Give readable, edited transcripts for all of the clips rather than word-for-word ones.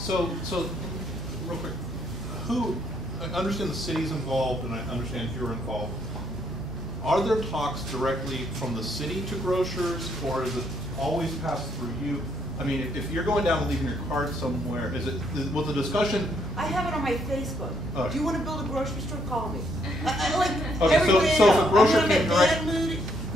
So real quick, I understand the city's involved, and I understand you're involved. Are there talks directly from the city to grocers, or is it always passed through you? I mean, if you're going down and leaving your card somewhere, was the discussion? I have it on my Facebook. Do you want to build a grocery store? Call me. Okay, so if a grocer came direct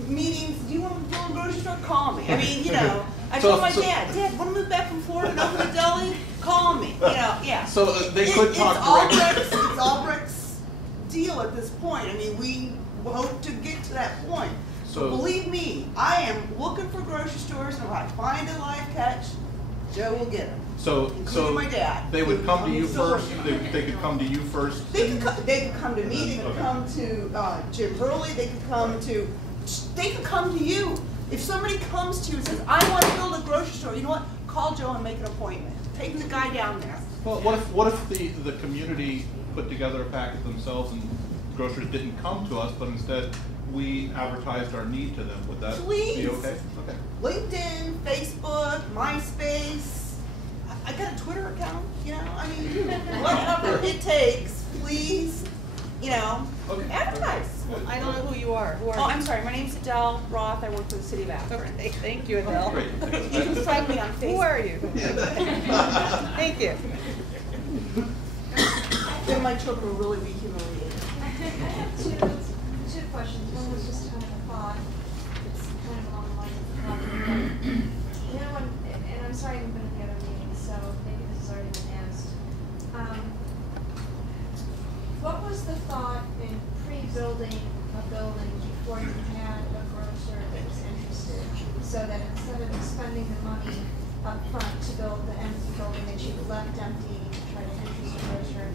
meetings, do you want to build a grocery store? Call me. I mean, you know, I told my dad, want to move back from Florida and open a deli? Call me. You know, yeah. So they could talk directly. It's Albrecht's deal at this point. I mean, we hope to get to that point. So believe me, I am looking for grocery stores, and if I find a live catch, Joe will get them. Including my dad. They would come to you first. They could come to you first. They could come to me. They could come to Jim Hurley. They could come to you. If somebody comes to you and says, "I want to build a grocery store," you know what? Call Joe and make an appointment. Take the guy down there. Well, what if the community put together a packet themselves and grocers didn't come to us, but instead we advertised our need to them? Would that be okay? Okay. LinkedIn, Facebook, MySpace. I got a Twitter account, you know, I mean, whatever it takes, please, you know, advertise. Well, I don't know who you are. Who are you? I'm sorry, my name's Adele Roth. I work for the city of Akron. Okay, thank you, Adele. Great. You can find me on Facebook. Who are you? Thank you. Then my children will really be humiliated. I have two questions. One was just kind of a thought. It's kind of along the lines of you know, and I'm sorry I haven't been at the other meetings, so maybe this has already been asked. What was the thought in pre-building a building before you had a grocer that was interested, so that instead of expending the money up front to build the empty building that you left empty to try to interest a grocer,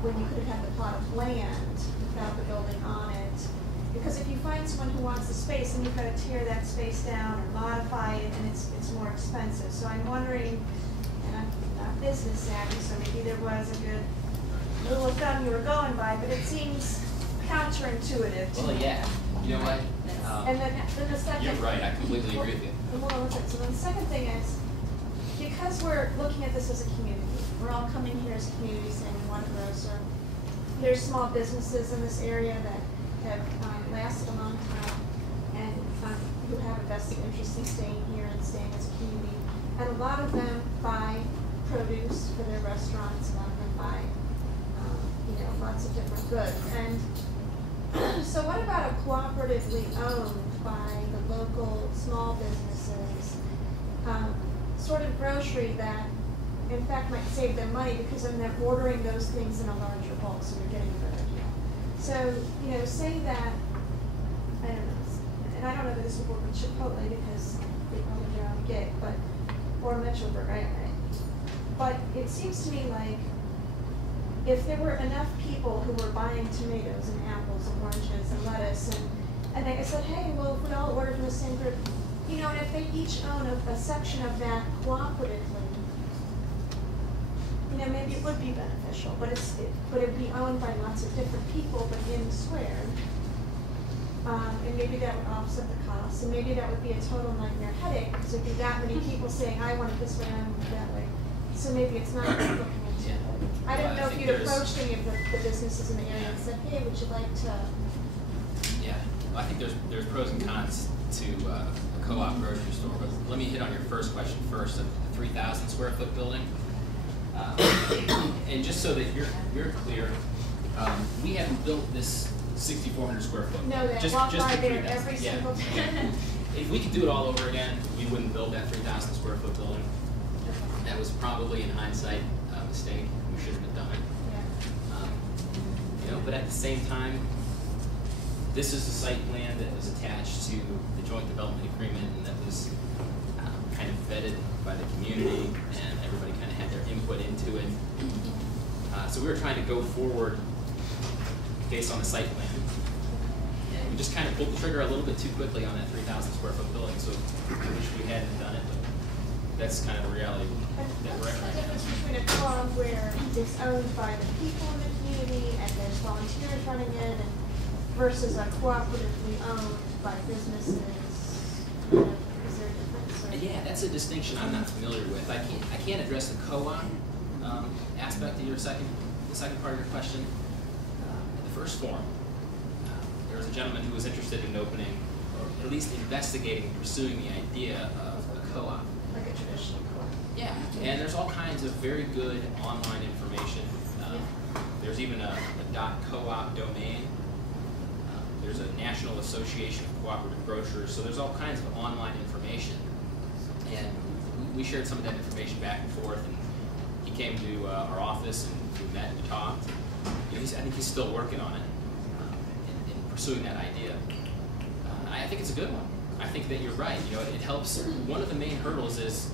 when you could have had the plot of land without the building on it? Because if you find someone who wants the space, then you've got to tear that space down or modify it, and it's more expensive. So I'm wondering, and I'm not business savvy, so maybe there was a good rule of thumb you were going by, but it seems counterintuitive to me. Well, yeah. You know what? And then the second. You're right. I completely agree with you. So then the second thing is, because we're looking at this as a community, we're all coming here as a community saying we want a grocer. There's small businesses in this area that have lasted a long time and who have a vested interest in staying here and staying as a community. And a lot of them buy produce for their restaurants. A lot of them buy, you know, lots of different goods. And so what about a cooperatively owned by the local small businesses sort of grocery that in fact might save them money because then they're ordering those things in a larger bulk, so they're getting a better deal. So, you know, say that, I don't know, and I don't know that this would work with Chipotle because they probably their own gig, but, or Metroburger, but it seems to me like if there were enough people who were buying tomatoes and apples and oranges and lettuce and they said, hey, well, if we all order from the same group, you know, and if they each own a section of that cooperatively, you know, maybe it would be beneficial, but it'd be owned by lots of different people, but in the square. And maybe that would offset the cost, and maybe that would be a total nightmare headache, because there'd be that many people saying, I want it this way, I want it that way. So maybe it's not worth looking into it. I don't know if you'd approached any of the businesses in the area and said, hey, would you like to? Yeah, well, I think there's pros and cons to a co-op grocery store, but let me hit on your first question first, the 3,000 square foot building. And just so that you're clear, we haven't built this 6,400 square foot. No, that just walk by the there 3,000. every single time. If we could do it all over again, we wouldn't build that 3,000 square foot building. That was probably, in hindsight, a mistake. We shouldn't have done it. Yeah. You know, but at the same time, this is a site plan that was attached to the joint development agreement and that was kind of vetted by the community, and everybody kind of had their input into it. So we were trying to go forward based on the site plan. And we just kind of pulled the trigger a little bit too quickly on that 3,000 square foot building, so I wish we hadn't done it, but that's kind of the reality that we're at What's right the difference between a co-op where it's owned by the people in the community and there's volunteers running it versus a cooperatively owned by businesses? Is there a difference? or? Yeah, that's a distinction I'm not familiar with. I can't address the co-op aspect of the second part of your question. In the first forum, there was a gentleman who was interested in opening, or at least investigating and pursuing the idea of a co-op. Like a traditional co-op? Yeah, and there's all kinds of very good online information. There's even a .coop domain. There's a National Association of Cooperative Grocers, so there's all kinds of online information. And we shared some of that information back and forth, and he came to our office and we met and we talked. You know, I think he's still working on it, in pursuing that idea. I think it's a good one. I think that you're right. You know, it helps. One of the main hurdles is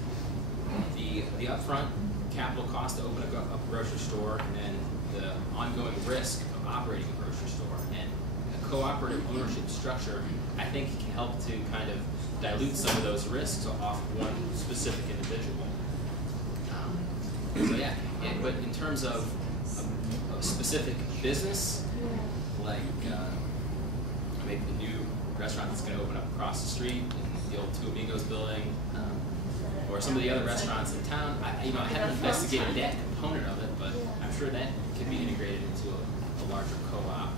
the upfront capital cost to open a grocery store, and then the ongoing risk of operating a grocery store. And a cooperative ownership structure, I think, can help to kind of dilute some of those risks off one specific individual. So yeah, but in terms of a specific business, like maybe the new restaurant that's going to open up across the street in the old Two Amigos building, or some of the other restaurants in town, I haven't investigated that component of it, but I'm sure that could be integrated into a larger co-op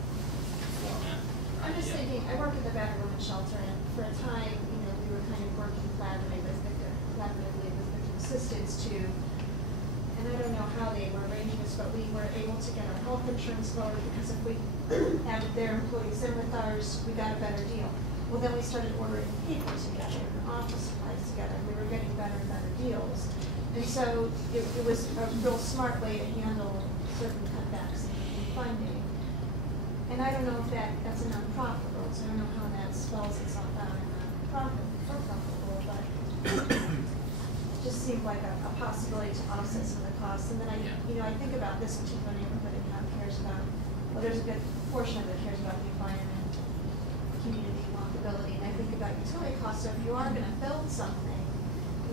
format. I'm just thinking, I work at the battered women's shelter, and for a time, we were kind of working collaboratively with the assistants to, and I don't know how they were arranging this, but we were able to get our health insurance lowered because if we had their employees in with ours, we got a better deal. Well, then we started ordering paper together and office supplies together, and we were getting better and better deals. And so it was a real smart way to handle certain cutbacks in funding. And I don't know if that's a nonprofit role, so I don't know how that spells itself out in a for-profit role, but it just seemed like a possibility to offset some of the costs. And then I think about this particular neighborhood and how it cares about, well, there's a good portion of it cares about the environment, community walkability, and I think about utility costs. So if you are going to build something,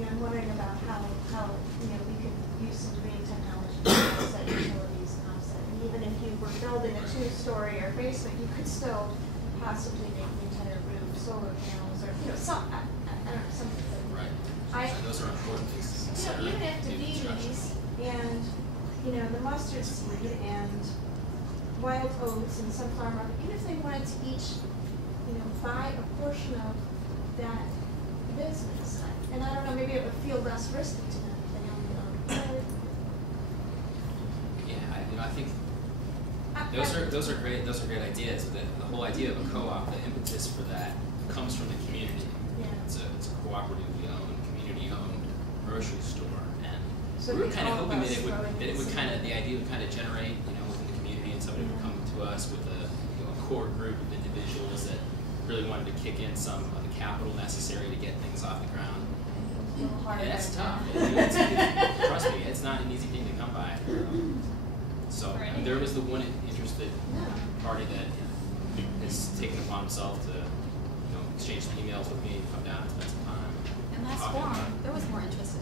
I'm wondering about how we could use some green technology to offset utilities and offset. And even if you were building a 2-story or basement, you could still possibly make the entire roof solar panels or some I don't know, something. Right. So those are important things to consider. Even if the beans and the mustard seed and wild oats and sunflower market, even if they wanted to each buy a portion of that business, and I don't know, maybe it would feel less risky to them if they owned it. Yeah, I think those are great ideas. The whole idea of a co-op, the impetus for that comes from the community. Yeah. It's a cooperatively owned, community-owned grocery store, and so we were kind of hoping that it would kind of, the idea would kind of generate, within the community, and somebody would come to us with a core group of individuals that really wanted to kick in some of the capital necessary to get things off the ground. And that's tough. Trust me, it's not an easy thing to come by. So there was the one interested party that has taken it upon himself to exchange some emails with me, come down and spend some time. And last forum, there was more interest